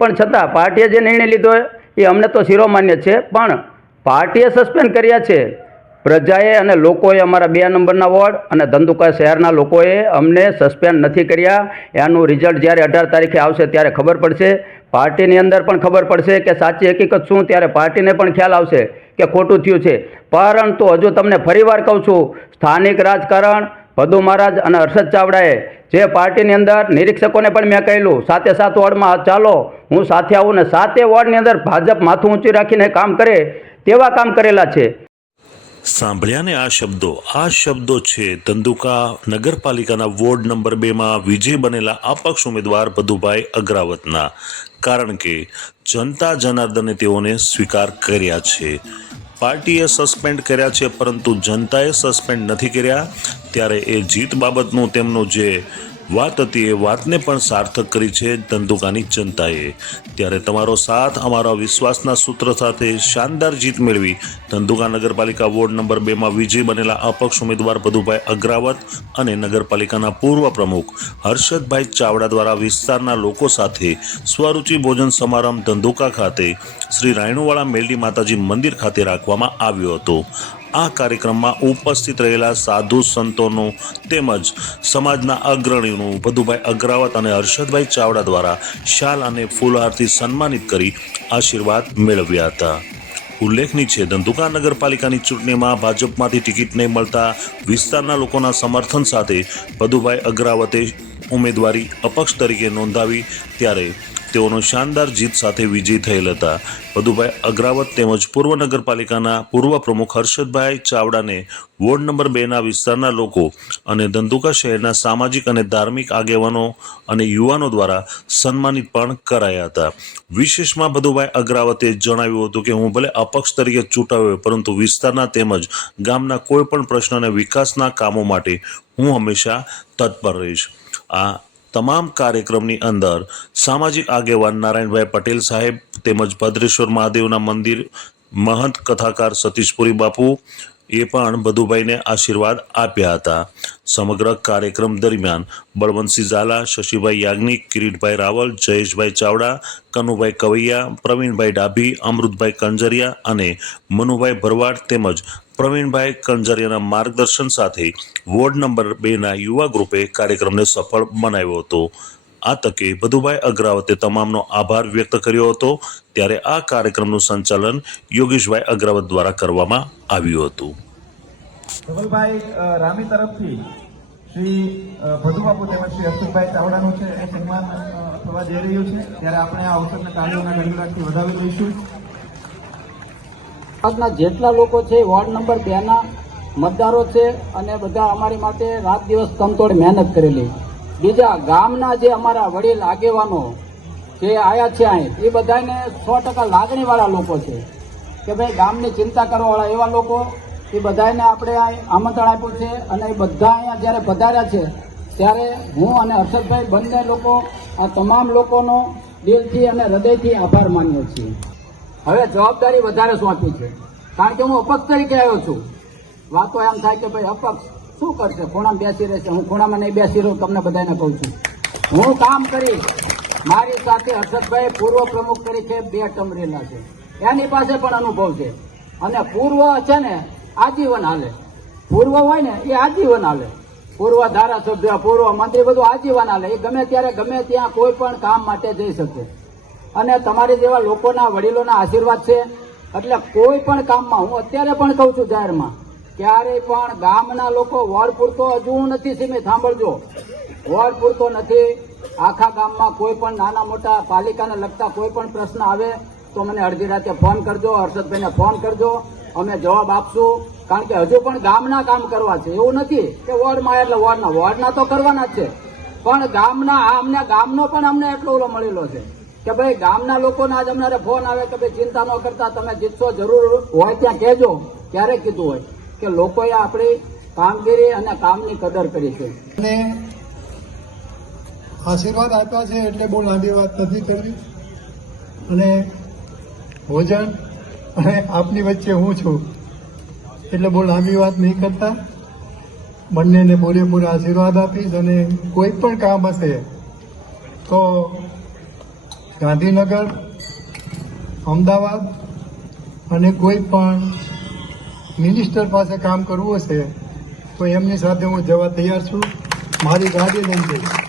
પણ છતાં પાર્ટીએ જે નિર્ણય લીધો એ અમને તો શિરોમાન્ય છે. પણ પાર્ટીએ સસ્પેન્ડ કર્યા છે. પ્રજાએ અને લોકોએ અમારા બે નંબરના વોર્ડ અને ધંધુકા શહેરના લોકોએ અમને સસ્પેન્ડ નથી કર્યા. એનું રિઝલ્ટ જ્યારે અઢાર તારીખે આવશે ત્યારે ખબર પડશે. પાર્ટીની અંદર પણ ખબર પડશે કે સાચી હકીકત શું, ત્યારે પાર્ટીને પણ ખ્યાલ આવશે કે ખોટું થયું છે. પરંતુ હજુ તમને ફરીવાર કહું છું, સ્થાનિક રાજકારણ, ભદુ મહારાજ અને હર્ષદ ચાવડાએ જે પાર્ટીની અંદર નિરીક્ષકોને પણ મેં કહેલું, સાથે સાત વોર્ડમાં ચાલો હું સાથે આવું ને સાતે વોર્ડની અંદર ભાજપ માથું ઊંચું રાખીને કામ કરે તેવા કામ કરેલા છે. સાંભળ્યા ને આ શબ્દો આ શબ્દો છે ધંધુકા નગરપાલિકાના વોર્ડ નંબર બેમાં વિજય બનેલા અપક્ષ ઉમેદવાર બધુભાઈ અગ્રાવતના. કારણ કે જનતા જનાર્દને તેઓને સ્વીકાર કર્યા છે. પાર્ટીએ સસ્પેન્ડ કર્યા છે, પરંતુ જનતાએ સસ્પેન્ડ નથી કર્યા. ત્યારે એ જીત બાબતનું તેમનું જે વાત હતી એ વાતને પણ સાર્થક કરી છે ધંધુકાની જનતાએ. ત્યારે તમારો સાથ, અમારા વિશ્વાસના સૂત્ર સાથે શાનદાર જીત મેળવી ધંધુકા નગરપાલિકા વોર્ડ નંબર બેમાં વિજય બનેલા અપક્ષ ઉમેદવાર ભદુભાઈ અગ્રાવત અને નગરપાલિકાના પૂર્વ પ્રમુખ હર્ષદભાઈ ચાવડા દ્વારા વિસ્તારના લોકો સાથે સ્વરૂચિ ભોજન સમારંભ ધંધુકા ખાતે શ્રી રાયણુવાળા મેલડી માતાજી મંદિર ખાતે રાખવામાં આવ્યો હતો. આ કાર્યક્રમમાં ઉપસ્થિત રહેલા સાધુ સંતોનું તેમજ સમાજના અગ્રણીઓનું ભદુભાઈ અગ્રાવત અને હર્ષદભાઈ ચાવડા દ્વારા શાલ અને ફૂલહારથી સન્માનિત કરી આશીર્વાદ મેળવ્યા હતા. ઉલ્લેખનીય છે, ધંધુકા નગરપાલિકાની ચૂંટણીમાં ભાજપમાંથી ટિકિટ નહીં મળતા વિસ્તારના લોકોના સમર્થન સાથે ભદુભાઈ અગ્રાવતે ઉમેદવારી અપક્ષ તરીકે નોંધાવી ત્યારે તેઓનો શાનદાર જીત સાથે વિજય થયેલ હતા. વધુભાઈ અગ્રાવત તેમજ પૂર્વ નગરપાલિકાના પૂર્વ પ્રમુખ હર્ષદભાઈ ચાવડાને વોર્ડ નંબર બેના વિસ્તારના લોકો અને ધંધુકા શહેરના સામાજિક અને ધાર્મિક આગેવાનો અને યુવાનો દ્વારા સન્માનિત પણ કરાયા હતા. વિશેષમાં ભદુભાઈ અગ્રાવતે જણાવ્યું હતું કે, હું ભલે અપક્ષ તરીકે ચૂંટાયો પરંતુ વિસ્તારના તેમજ ગામના કોઈ પણ પ્રશ્ન અને વિકાસના કામો માટે હું હંમેશા તત્પર રહીશ. આ તમામ કાર્યક્રમની અંદર સામાજિક આગેવાન નારાયણભાઈ પટેલ સાહેબ તેમજ ભદ્રેશ્વર મહાદેવના મંદિર મહંત કથાકાર સતીશપુરી બાપુ એ પણ ભદુભાઈને આશીર્વાદ આપ્યા હતા. સમગ્ર કાર્યક્રમ દરમિયાન બળવંતસિંહ ઝાલા, શશીભાઈ યાજ્ઞિક, કિરીટભાઈ રાવલ, જયેશભાઈ ચાવડા, કનુભાઈ કવૈયા, પ્રવીણભાઈ ડાભી, અમૃતભાઈ કંજરિયા અને મનુભાઈ ભરવાડ તેમજ પ્રવીણભાઈ કંજરિયાના માર્ગદર્શન સાથે વોર્ડ નંબર બેના યુવા ગ્રુપે કાર્યક્રમને સફળ બનાવ્યો હતો. આ તકે વધુભાઈ અગ્રાવતે તમામનો આભાર વ્યક્ત કર્યો હતો ત્યારે આ કાર્યક્રમનું સંચાલન યોગેશભાઈ અગ્રાવત દ્વારા કરવામાં આવ્યું હતું. ધવલભાઈ રામી તરફથી શ્રી ભદુબાપુ તેમજ શ્રી અશોકભાઈ ચાવડાનું છે એ સન્માન થવા જઈ રહ્યું છે. ત્યારે આપણે આ અવસરને તાળીઓના ગણગડાટથી વધાવી લઈશું. આજના જેટલા લોકો છે વોર્ડ નંબર બે ના મતદારો છે અને બધા અમારી માટે રાત દિવસ તમતોડ મહેનત કરેલી બીજા ગામના જે અમારા વડીલ આગેવાનો જે આયા છે અહીં, એ બધાને સો ટકા લાગણીવાળા લોકો છે. કે ભાઈ, ગામની ચિંતા કરવાવાળા એવા લોકો, એ બધાને આપણે આમંત્રણ આપ્યું છે અને એ બધા અહીંયા જ્યારે પધાર્યા છે, ત્યારે હું અને હર્ષદભાઈ બંને લોકો આ તમામ લોકોનો દિલથી અને હૃદયથી આભાર માન્યો છીએ. હવે જવાબદારી વધારે સોંપી છે? કારણ કે હું અપક્ષ તરીકે આવ્યો છું. વાતો એમ થાય કે ભાઈ અપક્ષ. શું કરશે? ખૂણામાં બેસી રહેશે. હું ખૂણામાં નહીં બેસી રહું, તમને બધાને કહું છું. હું કામ કરીશ મારી સાથે હર્ષદભાઈ પૂર્વ પ્રમુખ તરીકે બે ટર્મ રહેલા છે. એની પાસે પણ અનુભવ છે. અને પૂર્વ છે ને, આજીવન હાલે. પૂર્વ હોય ને, એ આજીવન હાલે. પૂર્વ ધારાસભ્ય, પૂર્વ મંત્રી, બધું આજીવન હાલે. એ ગમે ત્યારે, ગમે ત્યાં કોઈ પણ કામ માટે જઈ શકે. અને તમારી જેવા લોકોના વડીલોના આશીર્વાદ છે. એટલે કોઈ પણ કામમાં, હું અત્યારે પણ કહું છું જાહેરમાં ક્યારેય પણ ગામના લોકો વોર્ડ પૂરતો હજુ નથી સીમિત, સાંભળજો. વોર્ડ પૂરતો નથી. આખા ગામમાં કોઈ પણ નાના મોટા પાલિકાને લગતા કોઈ પણ પ્રશ્ન આવે તો મને અડધી રાતે ફોન કરજો, હર્ષદભાઈને ફોન કરજો. અમે જવાબ આપશું. કારણ કે હજુ પણ ગામના કામ કરવા છે. એવું નથી કે વોર્ડમાં એટલે વોર્ડના. વોર્ડના તો કરવાના જ છે. પણ ગામના અમને ગામનો પણ અમને એટલો ઓલો મળેલો છે કે ભાઈ ગામના લોકોને આજ અમારે ફોન આવે કે ભાઈ ચિંતા ન કરતા, તમે જીતશો જરૂર હોય ત્યાં કહેજો. ક્યારે કીધું હોય? કે લોકોએ આપણી કામગીરી અને કામની કદર કરી છે અને આશીર્વાદ આપ્યા છે એટલે બહુ લાંબી વાત નથી કરવી. અને ભોજન અને આપની વચ્ચે હું છું એટલે બહુ લાંબી વાત નહીં કરતા. બંનેને પૂરેપૂરા આશીર્વાદ આપીશ અને કોઈ પણ કામ હશે તો ગાંધીનગર, અમદાવાદ અને કોઈ પણ મિનિસ્ટર પાસે કામ કરવું હશે, તો એમની સાથે હું જવા તૈયાર છું. મારી ગાડી લઈ જઈશ.